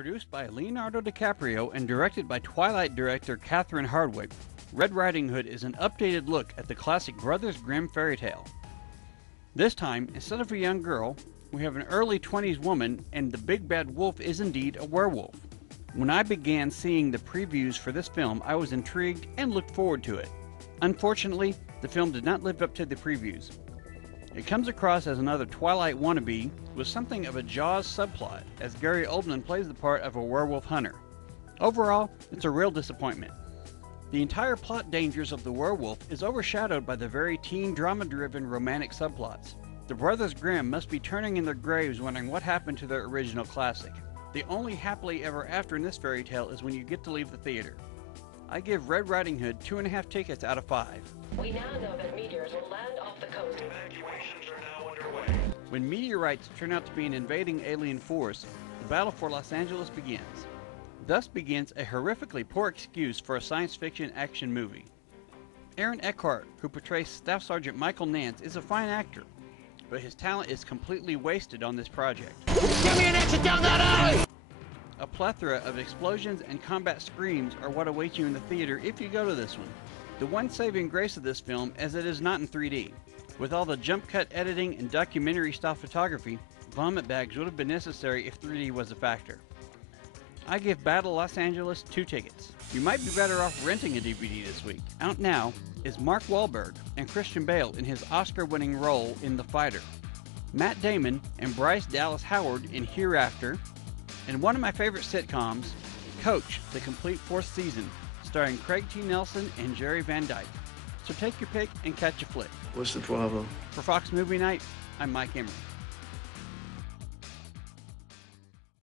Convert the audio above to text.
Produced by Leonardo DiCaprio and directed by Twilight director Catherine Hardwicke, Red Riding Hood is an updated look at the classic Brothers Grimm fairy tale. This time, instead of a young girl, we have an early 20s woman, and the big bad wolf is indeed a werewolf. When I began seeing the previews for this film, I was intrigued and looked forward to it. Unfortunately, the film did not live up to the previews. It comes across as another Twilight wannabe with something of a Jaws subplot, as Gary Oldman plays the part of a werewolf hunter. Overall, it's a real disappointment. The entire plot dangers of the werewolf is overshadowed by the very teen drama-driven romantic subplots. The Brothers Grimm must be turning in their graves wondering what happened to their original classic. The only happily ever after in this fairy tale is when you get to leave the theater. I give Red Riding Hood 2.5 tickets out of 5. We now know that meteors will land off the coast. Evacuations are now underway. When meteorites turn out to be an invading alien force, the battle for Los Angeles begins. Thus begins a horrifically poor excuse for a science fiction action movie. Aaron Eckhart, who portrays Staff Sergeant Michael Nance, is a fine actor, but his talent is completely wasted on this project. Give me an exit down that alley! A plethora of explosions and combat screams are what await you in the theater if you go to this one. The one saving grace of this film is that it is not in 3D. With all the jump cut editing and documentary style photography, vomit bags would have been necessary if 3D was a factor. I give Battle Los Angeles 2 tickets. You might be better off renting a DVD this week. Out now is Mark Wahlberg and Christian Bale in his Oscar-winning role in The Fighter, Matt Damon and Bryce Dallas Howard in Hereafter, and one of my favorite sitcoms, Coach, the complete 4th season, starring Craig T. Nelson and Jerry Van Dyke. So take your pick and catch a flick. What's the problem? For Fox Movie Night, I'm Mike Emery.